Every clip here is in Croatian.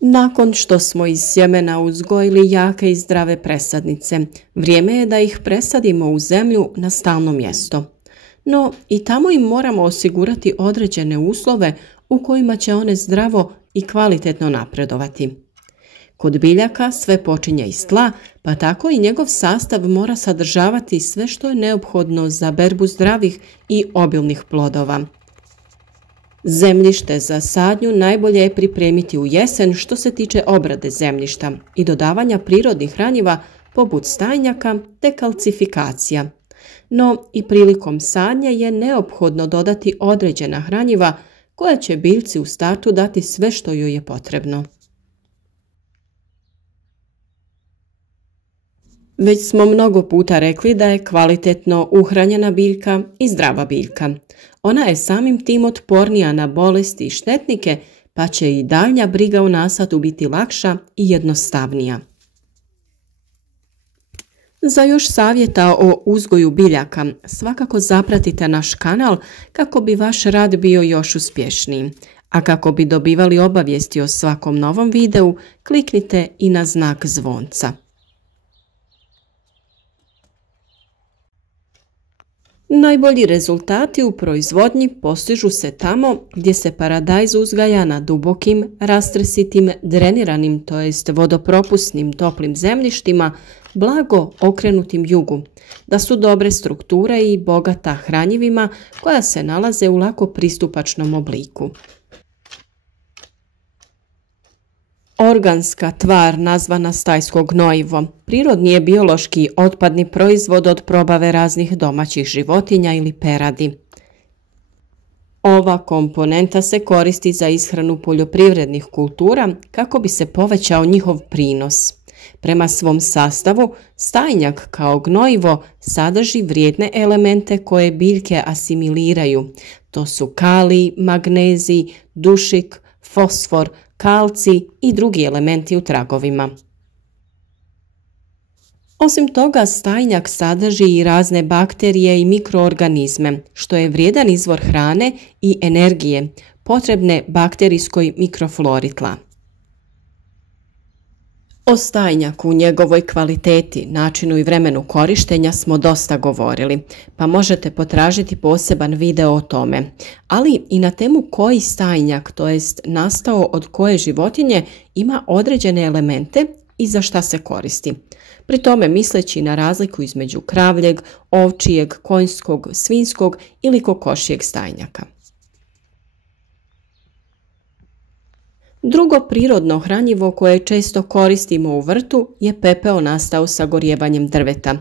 Nakon što smo iz sjemena uzgojili jake i zdrave presadnice, vrijeme je da ih presadimo u zemlju na stalno mjesto. No i tamo im moramo osigurati određene uslove u kojima će one zdravo i kvalitetno napredovati. Kod biljaka sve počinje iz tla, pa tako i njegov sastav mora sadržavati sve što je neophodno za berbu zdravih i obilnih plodova. Zemljište za sadnju najbolje je pripremiti u jesen što se tiče obrade zemljišta i dodavanja prirodnih hranjiva poput stajnjaka te kalcifikacija. No i prilikom sadnje je neophodno dodati određena hranjiva koja će biljci u startu dati sve što joj je potrebno. Već smo mnogo puta rekli da je kvalitetno uhranjena biljka i zdrava biljka. Ona je samim tim otpornija na bolesti i štetnike, pa će i daljnja briga o nasadu biti lakša i jednostavnija. Za još savjeta o uzgoju biljaka svakako zapratite naš kanal kako bi vaš rad bio još uspješniji. A kako bi dobivali obavijesti o svakom novom videu, kliknite i na znak zvonca. Najbolji rezultati u proizvodnji postižu se tamo gdje se paradajz uzgaja na dubokim, rastresitim, dreniranim, to jest vodopropusnim toplim zemljištima, blago okrenutim jugu, da su dobre strukture i bogata hranjivima koja se nalaze u lako pristupačnom obliku. Organska tvar nazvana stajsko gnojivo prirodni je biološki otpadni proizvod od probave raznih domaćih životinja ili peradi. Ova komponenta se koristi za ishranu poljoprivrednih kultura kako bi se povećao njihov prinos. Prema svom sastavu, stajnjak kao gnojivo sadrži vrijedne elemente koje biljke asimiliraju. To su kalij, magnezij, dušik, fosfor, kalcij i drugi elementi u tragovima. Osim toga, stajnjak sadrži i razne bakterije i mikroorganizme, što je vrijedan izvor hrane i energije, potrebne bakterijskoj mikroflori tla. O stajnjaku, njegovoj kvaliteti, načinu i vremenu korištenja smo dosta govorili, pa možete potražiti poseban video o tome, ali i na temu koji stajnjak, to jest nastao od koje životinje, ima određene elemente i za šta se koristi. Pri tome misleći na razliku između kravljeg, ovčijeg, konjskog, svinjskog ili kokošijeg stajnjaka. Drugo prirodno hranjivo koje često koristimo u vrtu je pepeo nastao sagorijevanjem drveta,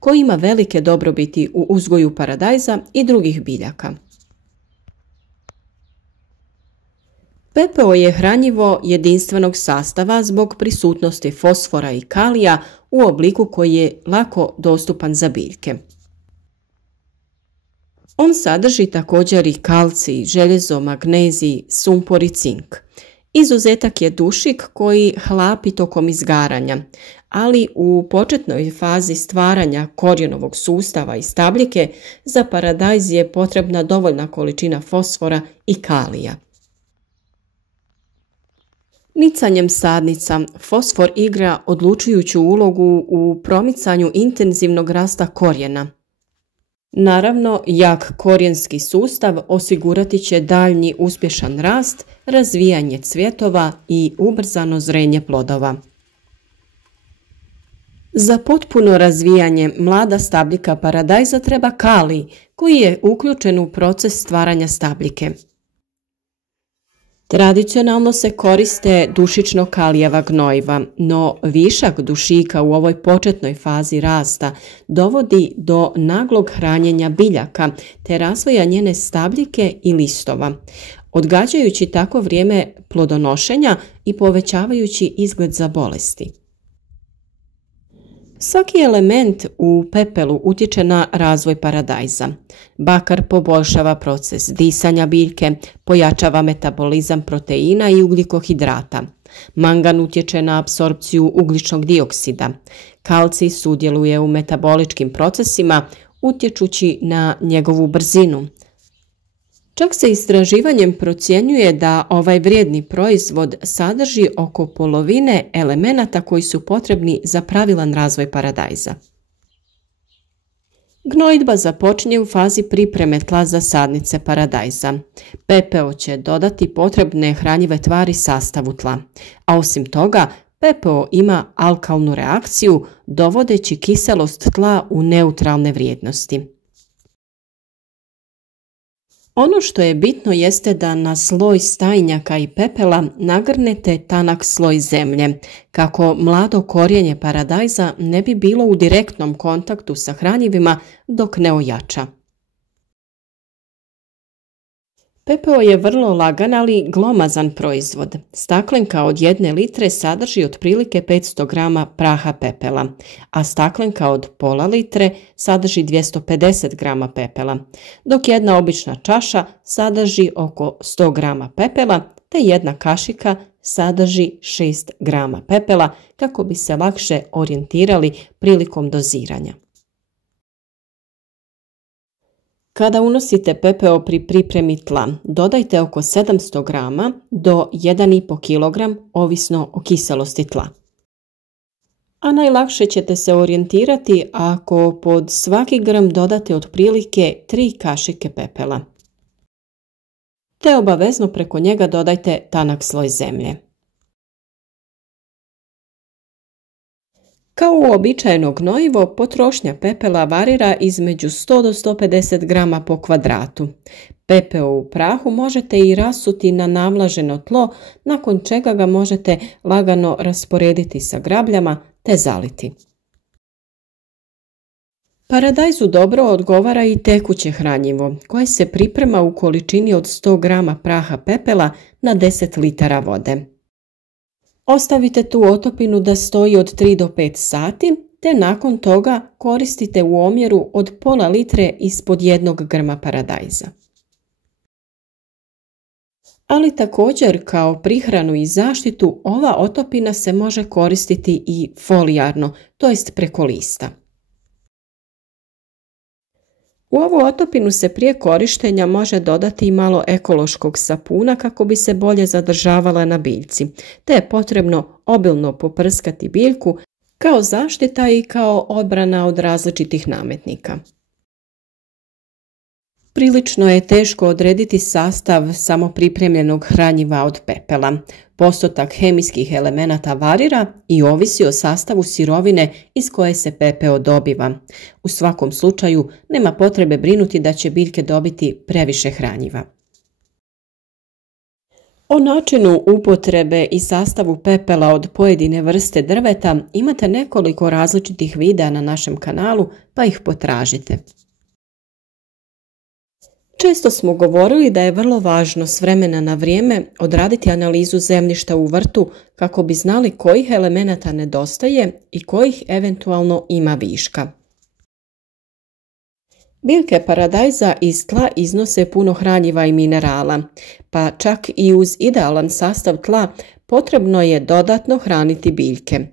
koji ima velike dobrobiti u uzgoju paradajza i drugih biljaka. Pepeo je hranjivo jedinstvenog sastava zbog prisutnosti fosfora i kalija u obliku koji je lako dostupan za biljke. On sadrži također i kalcij, željezo, magnezij, sumpor i cink. Izuzetak je dušik koji hlapi tokom izgaranja, ali u početnoj fazi stvaranja korijenovog sustava i stabljike za paradajz je potrebna dovoljna količina fosfora i kalija. Nicanjem sadnica fosfor igra odlučujuću ulogu u promicanju intenzivnog rasta korijena. Naravno, jak korijenski sustav osigurati će daljnji uspješan rast, razvijanje cvjetova i ubrzano zrenje plodova. Za potpuno razvijanje mlada stabljika paradajza treba kalij koji je uključen u proces stvaranja stabljike. Tradicionalno se koriste dušično-kalijeva gnojiva, no višak dušika u ovoj početnoj fazi rasta dovodi do naglog hranjenja biljaka te razvoja njene stabljike i listova, odgađajući tako vrijeme plodonošenja i povećavajući izgled za bolesti. Svaki element u pepelu utječe na razvoj paradajza. Bakar poboljšava proces disanja biljke, pojačava metabolizam proteina i ugljikohidrata. Mangan utječe na apsorpciju ugljičnog dioksida. Kalcij sudjeluje u metaboličkim procesima utječući na njegovu brzinu. Čak se istraživanjem procjenjuje da ovaj vrijedni proizvod sadrži oko polovine elemenata koji su potrebni za pravilan razvoj paradajza. Gnojidba započinje u fazi pripreme tla za sadnice paradajza. PPO će dodati potrebne hranjive tvari sastavu tla, a osim toga PPO ima alkalnu reakciju dovodeći kiselost tla u neutralne vrijednosti. Ono što je bitno jeste da na sloj stajnjaka i pepela nagrnete tanak sloj zemlje, kako mlado korijenje paradajza ne bi bilo u direktnom kontaktu sa hranjivima dok ne ojača. PPO je vrlo lagan, ali glomazan proizvod. Staklenka od 1 litre sadrži otprilike 500 grama praha pepela, a staklenka od pola litre sadrži 250 grama pepela, dok jedna obična čaša sadrži oko 100 grama pepela, te jedna kašika sadrži 6 grama pepela kako bi se lakše orijentirali prilikom doziranja. Kada unosite PPO pri pripremi tla, dodajte oko 700 grama do 1,5 kg ovisno o kiselosti tla. A najlakše ćete se orijentirati ako pod svaki gram dodate otprilike 3 kašike pepela. Te obavezno preko njega dodajte tanak sloj zemlje. Kao uobičajeno gnojivo, potrošnja pepela varira između 100 do 150 grama po kvadratu. PPO u prahu možete i rasuti na navlaženo tlo, nakon čega ga možete lagano rasporediti sa grabljama te zaliti. Paradajzu dobro odgovara i tekuće hranjivo, koje se priprema u količini od 100 grama praha pepela na 10 litara vode. Ostavite tu otopinu da stoji od 3 do 5 sati, te nakon toga koristite u omjeru od pola litre ispod 1 grma paradajza. Ali također kao prihranu i zaštitu ova otopina se može koristiti i folijarno, to jest preko lista. U ovu otopinu se prije korištenja može dodati i malo ekološkog sapuna kako bi se bolje zadržavala na biljci, te je potrebno obilno poprskati biljku kao zaštita i kao odbrana od različitih nametnika. Prilično je teško odrediti sastav samo pripremljenog hranjiva od pepela. Postotak hemijskih elemenata varira i ovisi o sastavu sirovine iz koje se PPO dobiva. U svakom slučaju nema potrebe brinuti da će biljke dobiti previše hranjiva. O načinu upotrebe i sastavu pepela od pojedine vrste drveta imate nekoliko različitih videa na našem kanalu, pa ih potražite. Često smo govorili da je vrlo važno s vremena na vrijeme odraditi analizu zemljišta u vrtu kako bi znali kojih elemenata nedostaje i kojih eventualno ima viška. Biljke paradajza iz tla iznose puno hranjiva i minerala, pa čak i uz idealan sastav tla potrebno je dodatno hraniti biljke.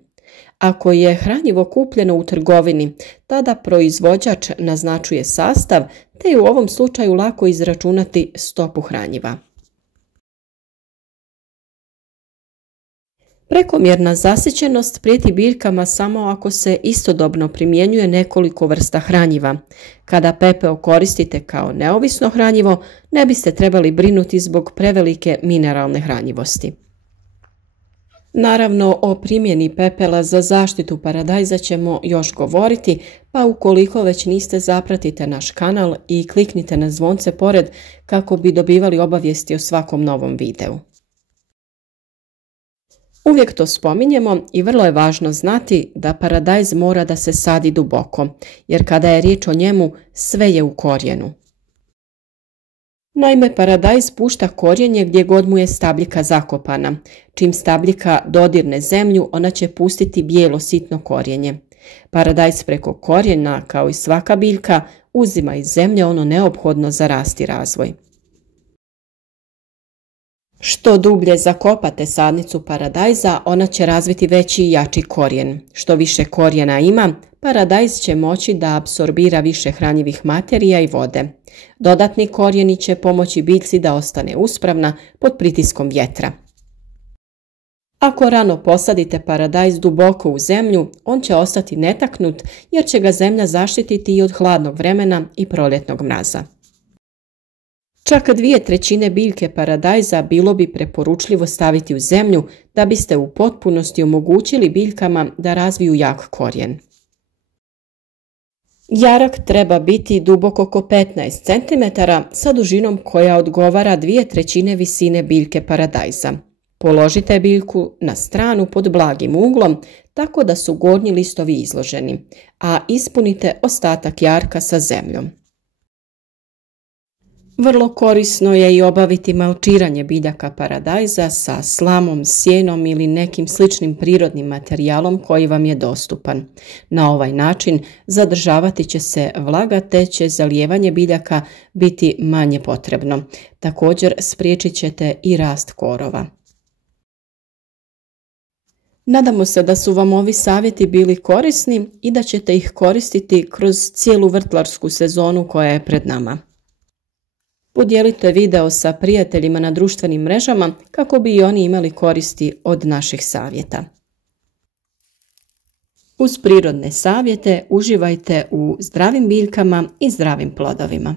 Ako je hranjivo kupljeno u trgovini, tada proizvođač naznačuje sastav, te je u ovom slučaju lako izračunati stopu hranjiva. Prekomjerna zasićenost prijeti biljkama samo ako se istodobno primjenjuje nekoliko vrsta hranjiva. Kada PPO koristite kao neovisno hranjivo, ne biste trebali brinuti zbog prevelike mineralne hranjivosti. Naravno, o primjeni pepela za zaštitu paradajza ćemo još govoriti, pa ukoliko već niste, zapratite naš kanal i kliknite na zvonce pored kako bi dobivali obavijesti o svakom novom videu. Uvijek to spominjemo i vrlo je važno znati da paradajz mora da se sadi duboko, jer kada je riječ o njemu, sve je u korijenu. Naime, paradajz pušta korijenje gdje god mu je stabljika zakopana. Čim stabljika dodirne zemlju, ona će pustiti bijelo sitno korijenje. Paradajz preko korijena, kao i svaka biljka, uzima iz zemlje ono neophodno za rast i razvoj. Što dublje zakopate sadnicu paradajza, ona će razviti veći i jači korijen. Što više korijena ima, paradajz će moći da apsorbira više hranjivih materija i vode. Dodatni korijeni će pomoći biljci da ostane uspravna pod pritiskom vjetra. Ako rano posadite paradajz duboko u zemlju, on će ostati netaknut jer će ga zemlja zaštititi i od hladnog vremena i proljetnog mraza. Čak 2/3 biljke paradajza bilo bi preporučljivo staviti u zemlju da biste u potpunosti omogućili biljkama da razviju jak korijen. Jarak treba biti dubok oko 15 cm sa dužinom koja odgovara 2/3 visine biljke paradajza. Položite biljku na stranu pod blagim uglom tako da su gornji listovi izloženi, a ispunite ostatak jarka sa zemljom. Vrlo korisno je i obaviti malčiranje biljaka paradajza sa slamom, sjenom ili nekim sličnim prirodnim materijalom koji vam je dostupan. Na ovaj način zadržavati će se vlaga te će zalijevanje biljaka biti manje potrebno. Također spriječit ćete i rast korova. Nadamo se da su vam ovi savjeti bili korisni i da ćete ih koristiti kroz cijelu vrtlarsku sezonu koja je pred nama. Podijelite video sa prijateljima na društvenim mrežama kako bi i oni imali koristi od naših savjeta. Uz prirodne savjete uživajte u zdravim biljkama i zdravim plodovima.